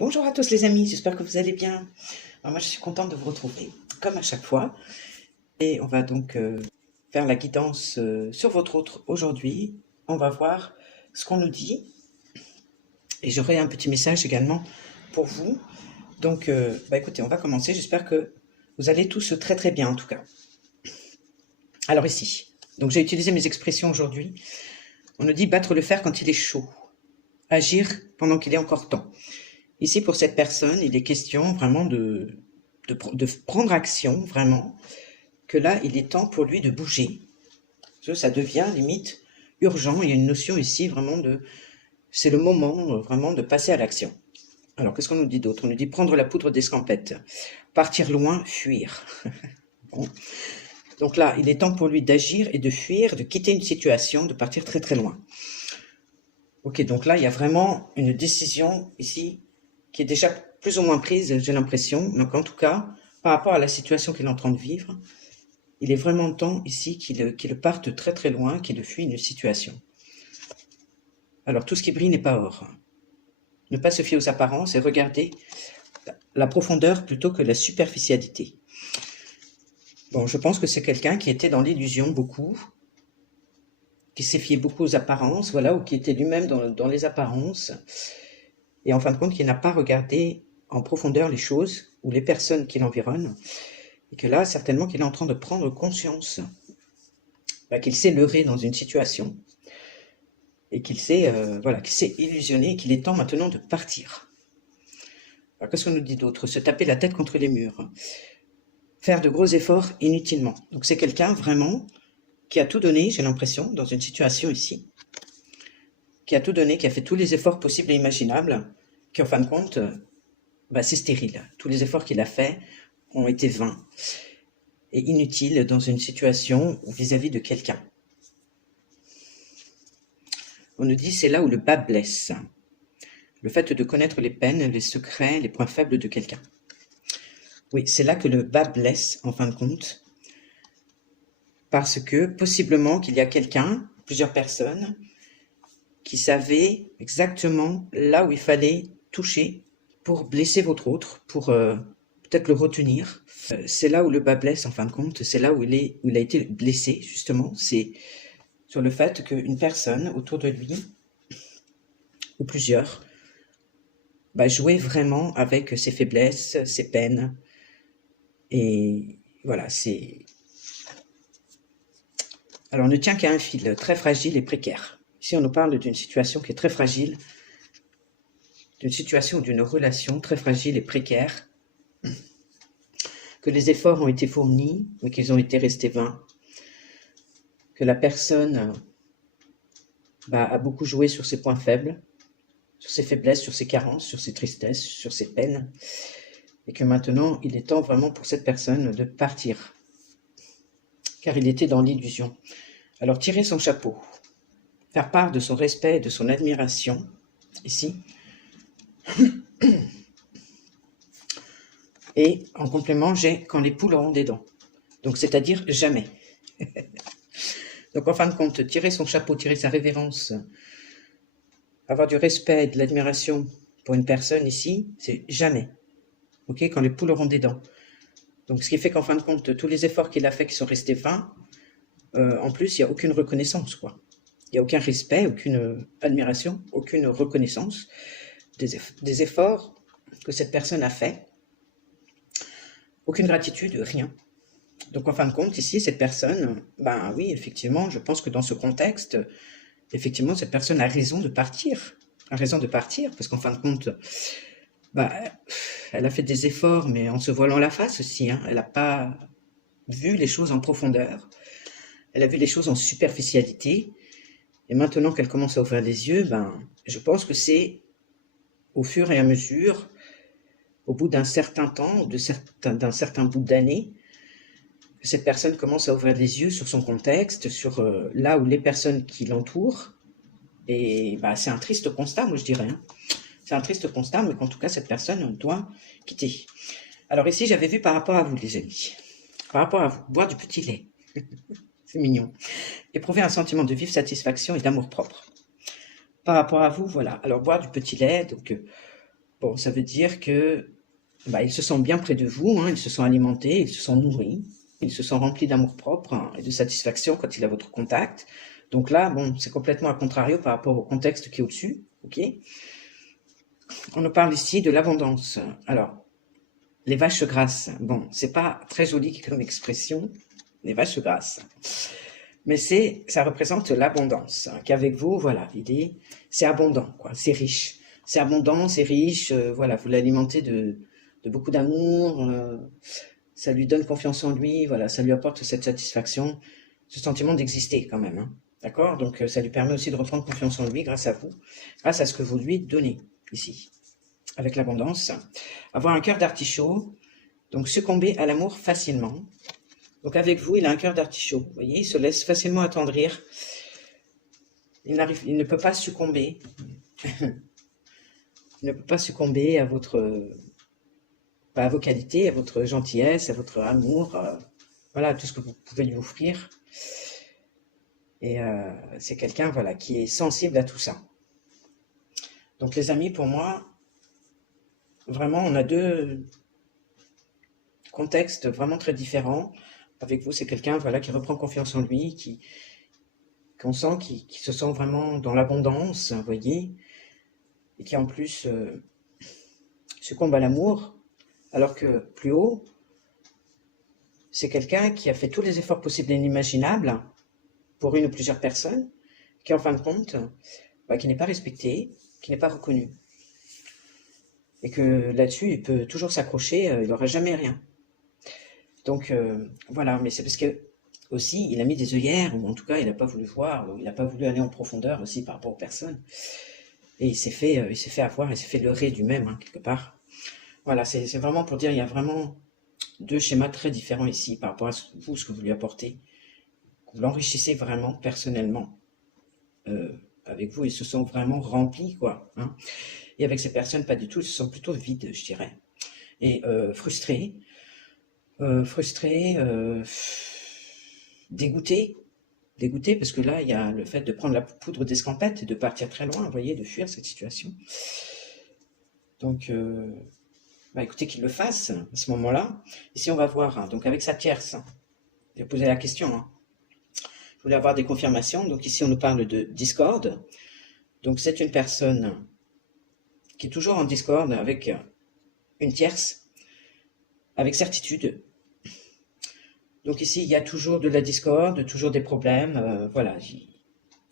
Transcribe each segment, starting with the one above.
Bonjour à tous les amis, j'espère que vous allez bien. Alors moi je suis contente de vous retrouver, comme à chaque fois. Et on va donc faire la guidance sur votre autre aujourd'hui. On va voir ce qu'on nous dit. Et j'aurai un petit message également pour vous. Donc écoutez, on va commencer. J'espère que vous allez tous très très bien en tout cas. Alors ici, donc j'ai utilisé mes expressions aujourd'hui. On nous dit battre le fer quand il est chaud. Agir pendant qu'il est encore temps. Ici, pour cette personne, il est question vraiment de prendre action, vraiment, que là, il est temps pour lui de bouger. Ça devient limite urgent. Il y a une notion ici vraiment c'est le moment vraiment de passer à l'action. Alors, qu'est-ce qu'on nous dit d'autre? On nous dit prendre la poudre d'escampette, partir loin, fuir. Bon. Donc là, il est temps pour lui d'agir et de fuir, de quitter une situation, de partir très très loin. Ok, donc là, il y a vraiment une décision ici qui est déjà plus ou moins prise, j'ai l'impression. Donc en tout cas, par rapport à la situation qu'il est en train de vivre, il est vraiment temps ici qu'il parte très très loin, qu'il fuit une situation. Alors tout ce qui brille n'est pas or. Ne pas se fier aux apparences et regarder la profondeur plutôt que la superficialité. Bon, je pense que c'est quelqu'un qui était dans l'illusion beaucoup, qui s'est fié beaucoup aux apparences, voilà, ou qui était lui-même dans les apparences, et en fin de compte, qui n'a pas regardé en profondeur les choses ou les personnes qui l'environnent, et que là, certainement qu'il est en train de prendre conscience qu'il s'est leurré dans une situation, et qu'il s'est qu'il s'est illusionné, et qu'il est temps maintenant de partir. Alors, qu'est-ce qu'on nous dit d'autre? Se taper la tête contre les murs. Faire de gros efforts inutilement. Donc c'est quelqu'un vraiment qui a tout donné, j'ai l'impression, dans une situation ici, qui a tout donné, qui a fait tous les efforts possibles et imaginables, qui en fin de compte, c'est stérile. Tous les efforts qu'il a faits ont été vains et inutiles dans une situation vis-à-vis de quelqu'un. On nous dit c'est là où le bas blesse. Le fait de connaître les peines, les secrets, les points faibles de quelqu'un. Oui, c'est là que le bas blesse, en fin de compte, parce que possiblement qu'il y a quelqu'un, plusieurs personnes, qui savaient exactement là où il fallait toucher pour blesser votre autre, pour peut-être le retenir. C'est là où le bas blesse, en fin de compte, c'est là où il a été blessé, justement, c'est sur le fait qu'une personne autour de lui, ou plusieurs, jouait vraiment avec ses faiblesses, ses peines, et voilà, c'est... Alors, on ne tient qu'à un fil très fragile et précaire. Ici, on nous parle d'une situation qui est très fragile, d'une situation, d'une relation très fragile et précaire, que les efforts ont été fournis, mais qu'ils ont été restés vains, que la personne a beaucoup joué sur ses points faibles, sur ses faiblesses, sur ses carences, sur ses tristesses, sur ses peines, et que maintenant, il est temps vraiment pour cette personne de partir, car il était dans l'illusion. Alors, tirer son chapeau, faire part de son respect et de son admiration, ici, et en complément, j'ai quand les poules auront des dents. Donc, c'est-à-dire jamais. Donc, en fin de compte, tirer son chapeau, tirer sa révérence, avoir du respect et de l'admiration pour une personne ici, c'est jamais. Ok, quand les poules auront des dents. Donc, ce qui fait qu'en fin de compte, tous les efforts qu'il a faits qui sont restés vains, en plus, il n'y a aucune reconnaissance, quoi. Il n'y a aucun respect, aucune admiration, aucune reconnaissance des efforts que cette personne a fait. Aucune gratitude, rien. Donc, en fin de compte, ici, cette personne, oui, effectivement, je pense que dans ce contexte, effectivement, cette personne a raison de partir. A raison de partir, parce qu'en fin de compte, elle a fait des efforts, mais en se voilant la face aussi. Elle n'a pas vu les choses en profondeur. Elle a vu les choses en superficialité. Et maintenant qu'elle commence à ouvrir les yeux, je pense que c'est au fur et à mesure, au bout d'un certain temps, d'un certain bout d'année, que cette personne commence à ouvrir les yeux sur son contexte, sur là où les personnes qui l'entourent. Et c'est un triste constat, moi je dirais. C'est un triste constat, mais qu'en tout cas, cette personne doit quitter. Alors ici, j'avais vu par rapport à vous, les amis. Par rapport à vous, boire du petit lait. C'est mignon. Éprouver un sentiment de vive satisfaction et d'amour-propre. Par rapport à vous, voilà. Alors, boire du petit lait, donc, Bon, ça veut dire que bah, il se sent bien près de vous, hein, il se sent alimenté, il se sent nourri, il se sent rempli d'amour-propre, hein, et de satisfaction quand il a votre contact. Donc là, bon, c'est complètement à contrario par rapport au contexte qui est au-dessus, ok? On nous parle ici de l'abondance. Alors, les vaches grasses, bon, c'est pas très joli comme expression, les vaches grasses, mais ça représente l'abondance, hein, qu'avec vous, voilà, c'est abondant, quoi, c'est riche. C'est abondant, c'est riche, voilà, vous l'alimentez de beaucoup d'amour, ça lui donne confiance en lui, voilà, ça lui apporte cette satisfaction, ce sentiment d'exister quand même, hein, d'accord? Donc ça lui permet aussi de reprendre confiance en lui grâce à vous, grâce à ce que vous lui donnez ici, avec l'abondance. Avoir un cœur d'artichaut, donc succomber à l'amour facilement. Donc avec vous, il a un cœur d'artichaut, vous voyez, il se laisse facilement attendrir, il ne peut pas succomber, il ne peut pas succomber à à vos qualités, à votre gentillesse, à votre amour, voilà, tout ce que vous pouvez lui offrir. Et c'est quelqu'un, voilà, qui est sensible à tout ça. Donc les amis, pour moi, vraiment, on a deux contextes vraiment très différents. Avec vous, c'est quelqu'un, voilà, qui reprend confiance en lui, qu'on sent, qui se sent vraiment dans l'abondance, vous voyez, et qui en plus succombe à l'amour, alors que plus haut, c'est quelqu'un qui a fait tous les efforts possibles et inimaginables pour une ou plusieurs personnes, qui en fin de compte, qui n'est pas respecté, qui n'est pas reconnu. Et que là-dessus, il peut toujours s'accrocher, il n'aura jamais rien. Donc voilà, mais c'est parce que aussi, il a mis des œillères, ou en tout cas, il n'a pas voulu voir, ou il n'a pas voulu aller en profondeur aussi par rapport aux personnes. Et il s'est fait avoir, il s'est fait leurrer du même, hein, quelque part. Voilà, c'est vraiment pour dire, il y a vraiment deux schémas très différents ici par rapport à vous, ce que vous lui apportez. Vous l'enrichissez vraiment personnellement avec vous, ils se sont vraiment remplis, quoi. Hein. Et avec ces personnes, pas du tout, ils se sont plutôt vides, je dirais. Et frustrés, dégoûtés, parce que là, il y a le fait de prendre la poudre d'escampette et de partir très loin, vous voyez, de fuir cette situation. Donc, écoutez, qu'il le fasse à ce moment-là. Ici, on va voir, hein, donc avec sa tierce, j'ai posé la question, hein. Je voulais avoir des confirmations. Donc ici, on nous parle de discorde. Donc c'est une personne qui est toujours en discorde avec une tierce, avec certitude. Donc ici, il y a toujours de la discorde, toujours des problèmes. Voilà,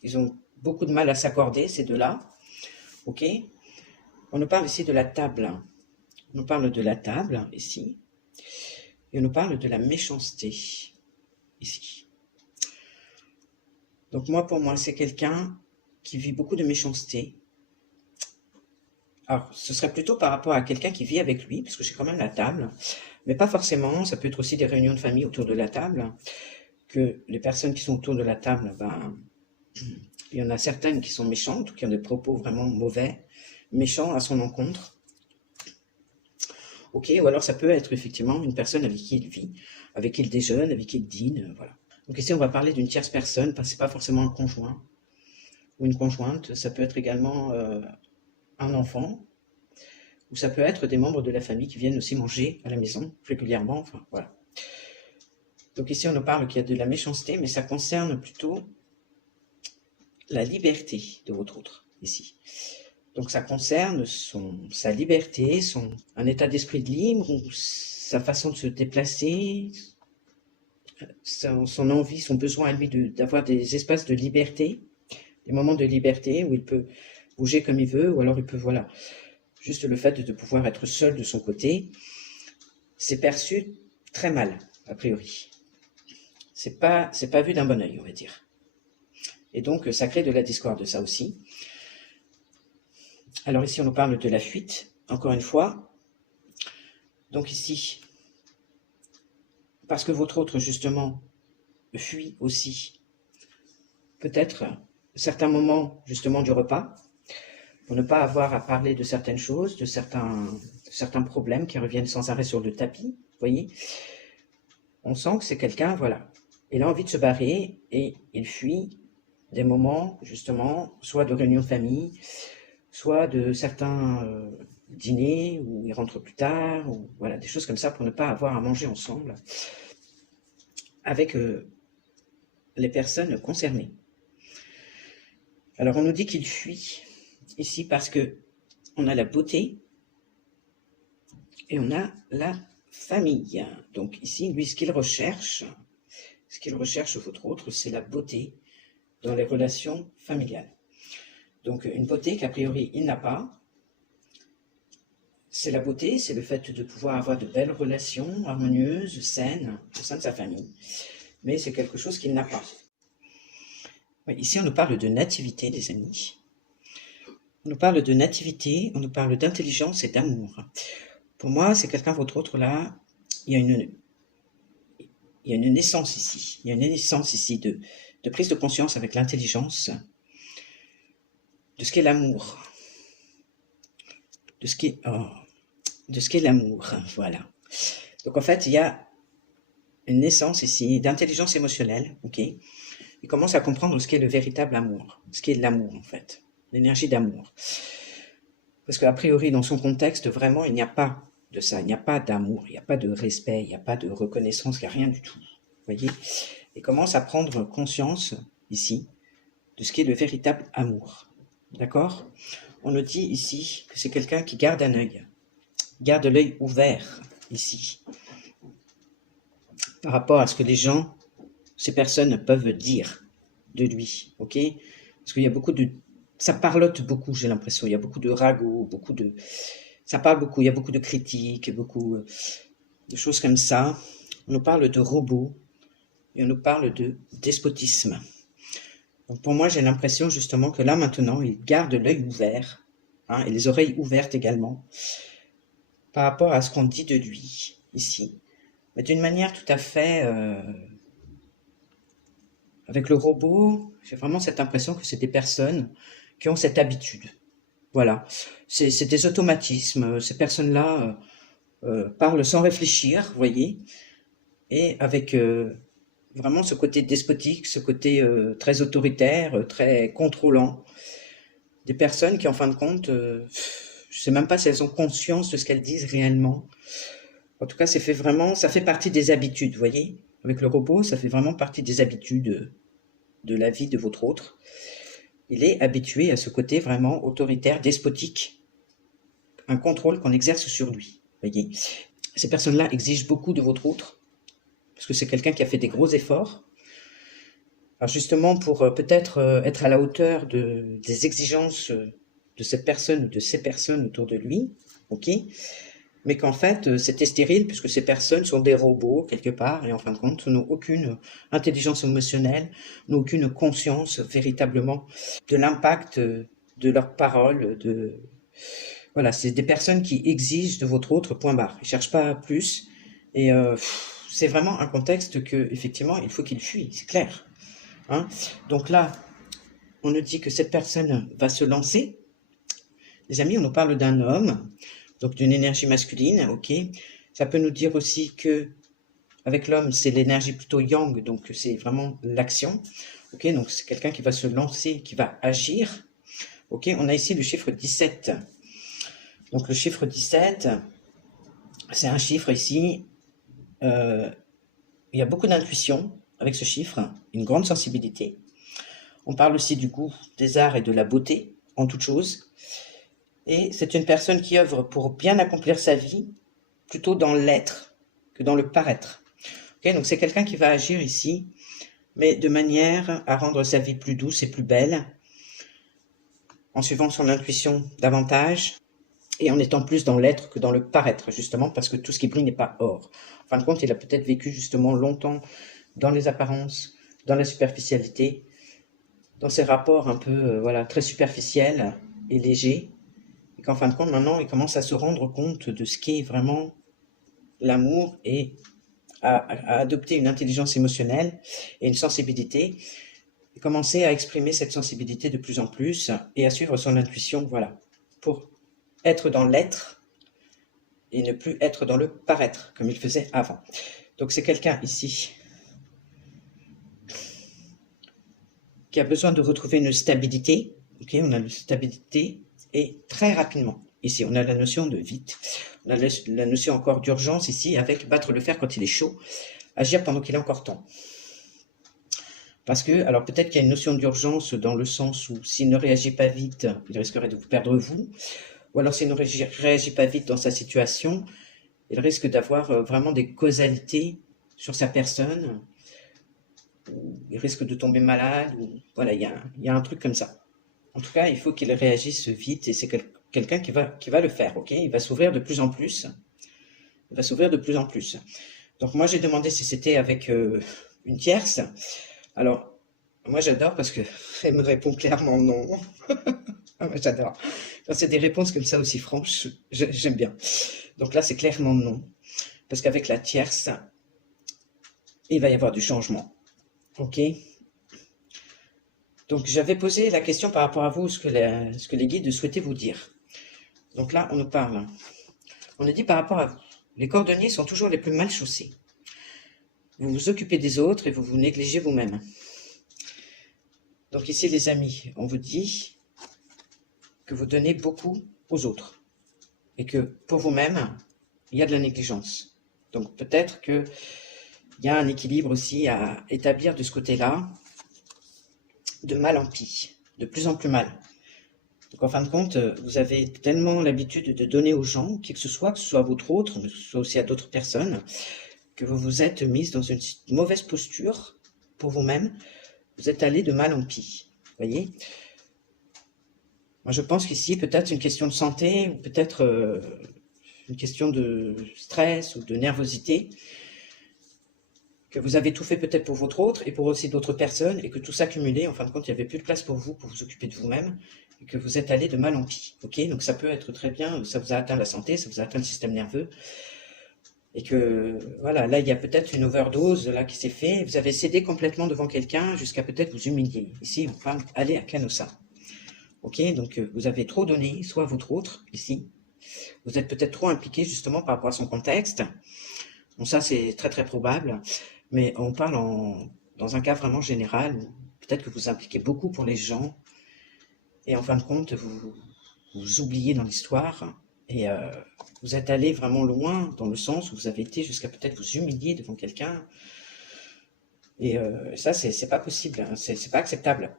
ils ont beaucoup de mal à s'accorder, ces deux-là. Ok. On nous parle ici de la table. On nous parle de la table, ici. Et on nous parle de la méchanceté, ici. Donc pour moi, c'est quelqu'un qui vit beaucoup de méchanceté. Alors, ce serait plutôt par rapport à quelqu'un qui vit avec lui, parce que j'ai quand même la table, mais pas forcément, ça peut être aussi des réunions de famille autour de la table, que les personnes qui sont autour de la table, il y en a certaines qui sont méchantes, ou qui ont des propos vraiment mauvais, méchants à son encontre. Ok, ou alors ça peut être effectivement une personne avec qui il vit, avec qui il déjeune, avec qui il dîne, voilà. Donc ici, on va parler d'une tierce personne, parce que c'est pas forcément un conjoint ou une conjointe, ça peut être également un enfant, ou ça peut être des membres de la famille qui viennent aussi manger à la maison régulièrement, enfin voilà. Donc ici, on nous parle qu'il y a de la méchanceté, mais ça concerne plutôt la liberté de votre autre, ici. Donc ça concerne sa liberté, un état d'esprit de libre, ou sa façon de se déplacer, son envie, son besoin à lui d'avoir des espaces de liberté, des moments de liberté où il peut bouger comme il veut, ou alors il peut, voilà, juste le fait de pouvoir être seul de son côté, c'est perçu très mal, a priori. C'est pas vu d'un bon œil, on va dire. Et donc, ça crée de la discorde, ça aussi. Alors ici, on nous parle de la fuite, encore une fois. Donc ici, parce que votre autre, justement, fuit aussi, peut-être certains moments, justement, du repas, pour ne pas avoir à parler de certaines choses, de certains problèmes qui reviennent sans arrêt sur le tapis, vous voyez. On sent que c'est quelqu'un, voilà, il a envie de se barrer et il fuit des moments, justement, soit de réunion de famille, soit de certains dîner, ou ils rentrent plus tard, ou voilà, des choses comme ça pour ne pas avoir à manger ensemble avec les personnes concernées. Alors on nous dit qu'il fuit ici parce que on a la beauté et on a la famille. Donc ici, lui, ce qu'il recherche votre autre, c'est la beauté dans les relations familiales. Donc une beauté qu'a priori il n'a pas. C'est la beauté, c'est le fait de pouvoir avoir de belles relations harmonieuses, saines, au sein de sa famille. Mais c'est quelque chose qu'il n'a pas. Ici, on nous parle de nativité, les amis. On nous parle de nativité, on nous parle d'intelligence et d'amour. Pour moi, c'est quelqu'un, votre autre là, il y a une naissance ici. Il y a une naissance ici de prise de conscience avec l'intelligence de ce qu'est l'amour. De ce qu'est l'amour. Voilà. Donc en fait, il y a une naissance ici d'intelligence émotionnelle, ok. Il commence à comprendre ce qu'est le véritable amour, ce qu'est l'amour en fait, l'énergie d'amour. Parce qu'a priori, dans son contexte, vraiment, il n'y a pas de ça, il n'y a pas d'amour, il n'y a pas de respect, il n'y a pas de reconnaissance, il n'y a rien du tout. Vous voyez? Il commence à prendre conscience ici de ce qu'est le véritable amour. D'accord? On nous dit ici que c'est quelqu'un qui garde un œil, garde l'œil ouvert ici, par rapport à ce que les gens, ces personnes peuvent dire de lui, ok? Parce qu'il y a beaucoup de... Ça parlote beaucoup, j'ai l'impression. Il y a beaucoup de ragots, ça parle beaucoup, il y a beaucoup de critiques, beaucoup de choses comme ça. On nous parle de robots et on nous parle de despotisme. Donc pour moi, j'ai l'impression justement que là, maintenant, il garde l'œil ouvert, hein, et les oreilles ouvertes également, par rapport à ce qu'on dit de lui, ici. Mais d'une manière tout à fait... avec le robot, j'ai vraiment cette impression que c'est des personnes qui ont cette habitude. Voilà. C'est des automatismes. Ces personnes-là parlent sans réfléchir, vous voyez, et avec vraiment ce côté despotique, ce côté très autoritaire, très contrôlant. Des personnes qui, en fin de compte, je ne sais même pas si elles ont conscience de ce qu'elles disent réellement. En tout cas, ça fait partie des habitudes, vous voyez. Avec le robot, ça fait vraiment partie des habitudes de la vie de votre autre. Il est habitué à ce côté vraiment autoritaire, despotique, un contrôle qu'on exerce sur lui, vous voyez. Ces personnes-là exigent beaucoup de votre autre, parce que c'est quelqu'un qui a fait des gros efforts. Alors justement, pour peut-être être à la hauteur des exigences de cette personne ou de ces personnes autour de lui, ok, mais qu'en fait, c'était stérile, puisque ces personnes sont des robots, quelque part, et en fin de compte, n'ont aucune intelligence émotionnelle, n'ont aucune conscience, véritablement, de l'impact de leurs paroles, Voilà, c'est des personnes qui exigent de votre autre, point barre. Ils ne cherchent pas plus, et c'est vraiment un contexte que, effectivement, il faut qu'il fuit, c'est clair. Hein. Donc là, on nous dit que cette personne va se lancer. Les amis, on nous parle d'un homme, donc d'une énergie masculine, ok. Ça peut nous dire aussi que avec l'homme, c'est l'énergie plutôt yang, donc c'est vraiment l'action, ok. Donc c'est quelqu'un qui va se lancer, qui va agir, ok. On a ici le chiffre 17. Donc le chiffre 17, c'est un chiffre ici, il y a beaucoup d'intuition avec ce chiffre, une grande sensibilité. On parle aussi du goût des arts et de la beauté en toute chose. Et c'est une personne qui œuvre pour bien accomplir sa vie, plutôt dans l'être que dans le paraître. Okay, donc c'est quelqu'un qui va agir ici, mais de manière à rendre sa vie plus douce et plus belle, en suivant son intuition davantage, et en étant plus dans l'être que dans le paraître, justement, parce que tout ce qui brille n'est pas or. En fin de compte, il a peut-être vécu justement longtemps dans les apparences, dans la superficialité, dans ces rapports un peu voilà, très superficiels et légers, et qu'en fin de compte, maintenant, il commence à se rendre compte de ce qu'est vraiment l'amour et à adopter une intelligence émotionnelle et une sensibilité, et commencer à exprimer cette sensibilité de plus en plus et à suivre son intuition, voilà, pour être dans l'être et ne plus être dans le paraître, comme il faisait avant. Donc c'est quelqu'un ici qui a besoin de retrouver une stabilité, ok, on a une stabilité, et très rapidement. ici, on a la notion de vite. On a la notion encore d'urgence ici, avec battre le fer quand il est chaud, agir pendant qu'il est encore temps. Parce que, alors peut-être qu'il y a une notion d'urgence dans le sens où s'il ne réagit pas vite, il risquerait de vous perdre vous, ou alors s'il ne réagit pas vite dans sa situation, il risque d'avoir vraiment des causalités sur sa personne, il risque de tomber malade, ou voilà, il y a un truc comme ça. En tout cas, il faut qu'il réagisse vite, et c'est quelqu'un qui va le faire, ok? Il va s'ouvrir de plus en plus. Il va s'ouvrir de plus en plus. Donc moi, j'ai demandé si c'était avec une tierce. Alors, moi, j'adore parce que elle me répond clairement non. Ah, moi, j'adore. Quand c'est des réponses comme ça aussi franches, j'aime bien. Donc là, c'est clairement non. Parce qu'avec la tierce, il va y avoir du changement. Ok? Donc, j'avais posé la question par rapport à vous, ce que les guides souhaitaient vous dire. Donc là, on nous parle. On nous dit par rapport à vous. Les cordonniers sont toujours les plus mal chaussés. Vous vous occupez des autres et vous vous négligez vous-même. Donc ici, les amis, on vous dit que vous donnez beaucoup aux autres et que pour vous-même, il y a de la négligence. Donc peut-être qu'il y a un équilibre aussi à établir de ce côté-là, de mal en pis, de plus en plus mal. Donc en fin de compte, vous avez tellement l'habitude de donner aux gens, qui que ce soit à votre autre, mais que ce soit aussi à d'autres personnes, que vous vous êtes mise dans une mauvaise posture pour vous-même, vous êtes allé de mal en pis, voyez. Moi je pense qu'ici, peut-être une question de santé, ou peut-être une question de stress ou de nervosité, que vous avez tout fait peut-être pour votre autre et pour aussi d'autres personnes, et que tout s'accumulait, en fin de compte, il n'y avait plus de place pour vous occuper de vous-même, et que vous êtes allé de mal en pis, ok? Donc ça peut être très bien, ça vous a atteint la santé, ça vous a atteint le système nerveux, et que, voilà, là, il y a peut-être une overdose là qui s'est fait, vous avez cédé complètement devant quelqu'un, jusqu'à peut-être vous humilier. Ici, on parle aller à Canossa, ok? Donc vous avez trop donné, soit à votre autre, ici, vous êtes peut-être trop impliqué, justement, par rapport à son contexte. Bon, ça, c'est très, très probable. Mais on parle dans un cas vraiment général, où peut-être que vous impliquez beaucoup pour les gens, et en fin de compte, vous oubliez dans l'histoire, et vous êtes allé vraiment loin, dans le sens où vous avez été jusqu'à peut-être vous humilier devant quelqu'un, et ça, c'est pas possible, hein, c'est pas acceptable.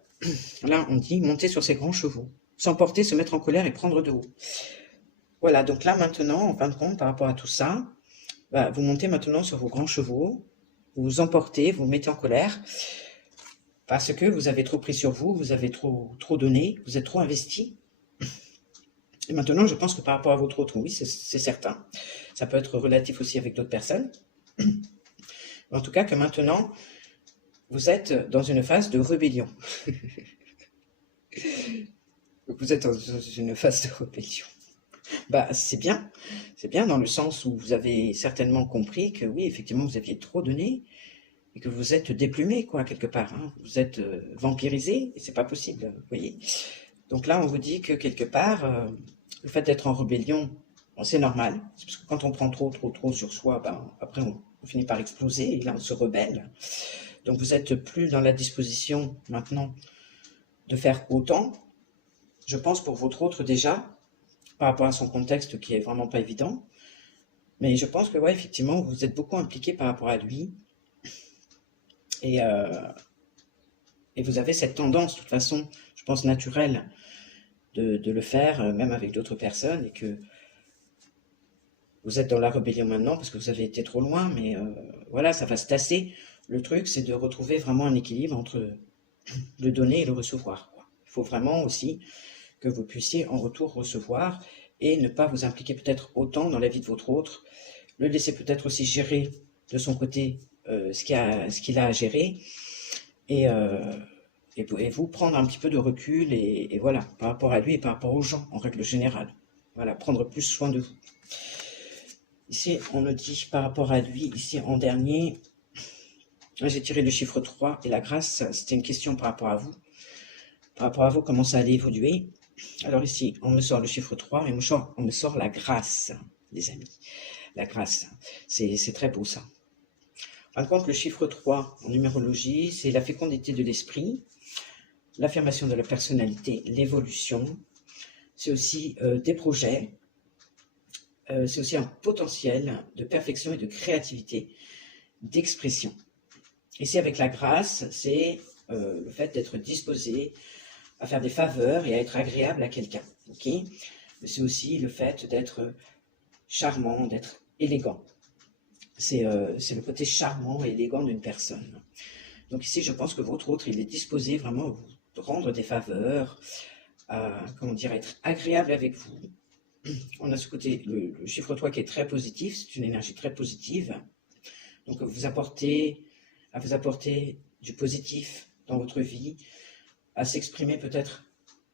Là, on dit monter sur ses grands chevaux, s'emporter, se mettre en colère et prendre de haut. Voilà, donc là, maintenant, en fin de compte, par rapport à tout ça, bah, vous montez maintenant sur vos grands chevaux, vous vous emportez, vous vous mettez en colère, parce que vous avez trop pris sur vous, vous avez trop donné, vous êtes trop investi. Et maintenant, je pense que par rapport à votre autre, oui, c'est certain. Ça peut être relatif aussi avec d'autres personnes. Mais en tout cas, que maintenant, vous êtes dans une phase de rébellion. Vous êtes dans une phase de rébellion. Bah, c'est bien dans le sens où vous avez certainement compris que oui, effectivement, vous aviez trop donné, et que vous êtes déplumé, quoi, quelque part, hein. Vous êtes vampirisé, et c'est pas possible, vous voyez. Donc là, on vous dit que quelque part, le fait d'être en rébellion, bon, c'est normal, parce que quand on prend trop sur soi, ben, après on finit par exploser, et là on se rebelle. Donc vous êtes plus dans la disposition maintenant de faire autant, je pense pour votre autre déjà, par rapport à son contexte qui est vraiment pas évident, mais je pense que ouais, effectivement, vous êtes beaucoup impliqué par rapport à lui, et vous avez cette tendance, de toute façon, je pense naturelle, de le faire, même avec d'autres personnes, et que vous êtes dans la rébellion maintenant parce que vous avez été trop loin, mais voilà, ça va se tasser. Le truc, c'est de retrouver vraiment un équilibre entre le donner et le recevoir, quoi. Il faut vraiment aussi que vous puissiez en retour recevoir et ne pas vous impliquer peut-être autant dans la vie de votre autre, le laisser peut-être aussi gérer de son côté ce qu'il a à gérer, et vous prendre un petit peu de recul, et voilà, par rapport à lui et par rapport aux gens en règle générale. Voilà, prendre plus soin de vous. Ici, on nous dit par rapport à lui, ici en dernier, j'ai tiré le chiffre 3 et la grâce, c'était une question par rapport à vous. Par rapport à vous, comment ça allait évoluer. Alors ici, on me sort le chiffre 3 et on me sort la grâce, les amis. La grâce, c'est très beau ça. Par contre, le chiffre 3 en numérologie, c'est la fécondité de l'esprit, l'affirmation de la personnalité, l'évolution, c'est aussi des projets, c'est aussi un potentiel de perfection et de créativité, d'expression. Ici, avec la grâce, c'est le fait d'être disposé à faire des faveurs et à être agréable à quelqu'un. Okay, c'est aussi le fait d'être charmant, d'être élégant. C'est le côté charmant et élégant d'une personne. Donc ici, je pense que votre autre, il est disposé vraiment à vous rendre des faveurs, à, comment dire, être agréable avec vous. On a ce côté, le chiffre 3 qui est très positif, c'est une énergie très positive. Donc à vous apporter du positif dans votre vie, à s'exprimer peut-être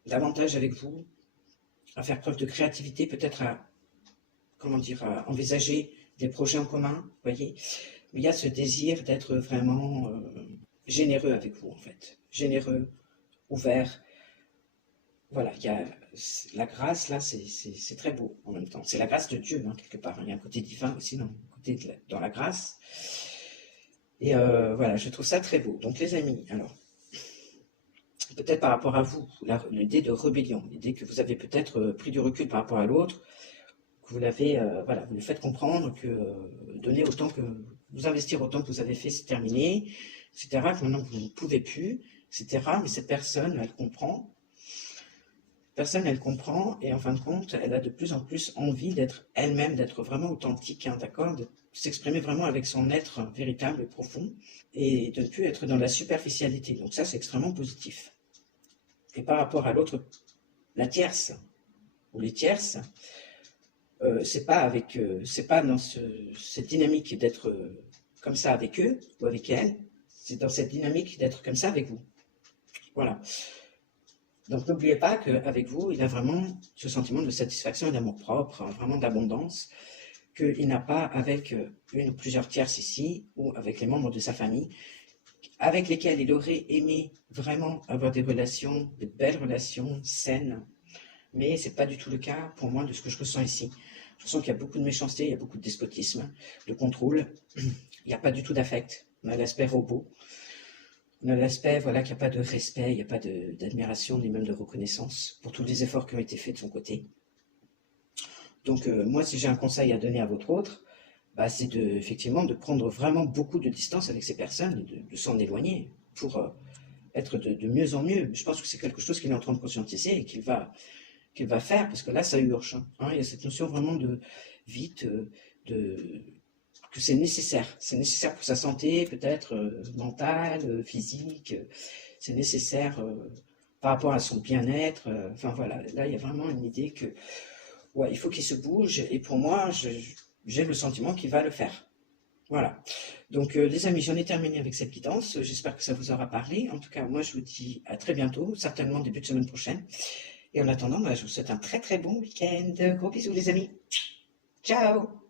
davantage avec vous, à faire preuve de créativité, peut-être à, comment dire, à envisager des projets en commun, voyez. Mais il y a ce désir d'être vraiment généreux avec vous, en fait. Généreux, ouvert. Voilà, il y a la grâce, là, c'est très beau en même temps. C'est la grâce de Dieu, hein, quelque part. Il y a un côté divin aussi dans la grâce. Et voilà, je trouve ça très beau. Donc les amis, alors, peut-être par rapport à vous, l'idée de rébellion, l'idée que vous avez peut-être pris du recul par rapport à l'autre, que vous l'avez, voilà, vous lui faites comprendre que donner autant que, vous investir autant que vous avez fait, c'est terminé, etc., que maintenant vous ne pouvez plus, etc., mais cette personne, elle comprend, et en fin de compte, elle a de plus en plus envie d'être elle-même, d'être vraiment authentique, hein, d'accord, de s'exprimer vraiment avec son être véritable et profond, et de ne plus être dans la superficialité. Donc ça, c'est extrêmement positif. Et par rapport à l'autre, la tierce, ou les tierces, c'est pas dans cette dynamique d'être comme ça avec eux ou avec elles, c'est dans cette dynamique d'être comme ça avec vous. Voilà. Donc n'oubliez pas qu'avec vous, il a vraiment ce sentiment de satisfaction et d'amour propre, vraiment d'abondance, qu'il n'a pas avec une ou plusieurs tierces ici, ou avec les membres de sa famille, avec lesquels il aurait aimé vraiment avoir des relations, de belles relations saines, mais c'est pas du tout le cas pour moi de ce que je ressens ici. Je sens qu'il y a beaucoup de méchanceté, il y a beaucoup de despotisme, de contrôle, il n'y a pas du tout d'affect, on a l'aspect robot, on a l'aspect voilà, qu'il n'y a pas de respect, il n'y a pas d'admiration, ni même de reconnaissance pour tous les efforts qui ont été faits de son côté. Donc moi, si j'ai un conseil à donner à votre autre, bah, c'est effectivement de prendre vraiment beaucoup de distance avec ces personnes, de s'en éloigner pour être de mieux en mieux. Je pense que c'est quelque chose qu'il est en train de conscientiser et qu'il va faire, parce que là, ça urge. Hein. Il y a cette notion vraiment de vite, que c'est nécessaire. C'est nécessaire pour sa santé, peut-être mentale, physique. C'est nécessaire par rapport à son bien-être. Enfin voilà, là, il y a vraiment une idée que ouais, il faut qu'il se bouge. Et pour moi, j'ai le sentiment qu'il va le faire. Voilà. Donc, les amis, j'en ai terminé avec cette guidance. J'espère que ça vous aura parlé. En tout cas, moi, je vous dis à très bientôt, certainement début de semaine prochaine. Et en attendant, je vous souhaite un très très bon week-end. Gros bisous, les amis. Ciao!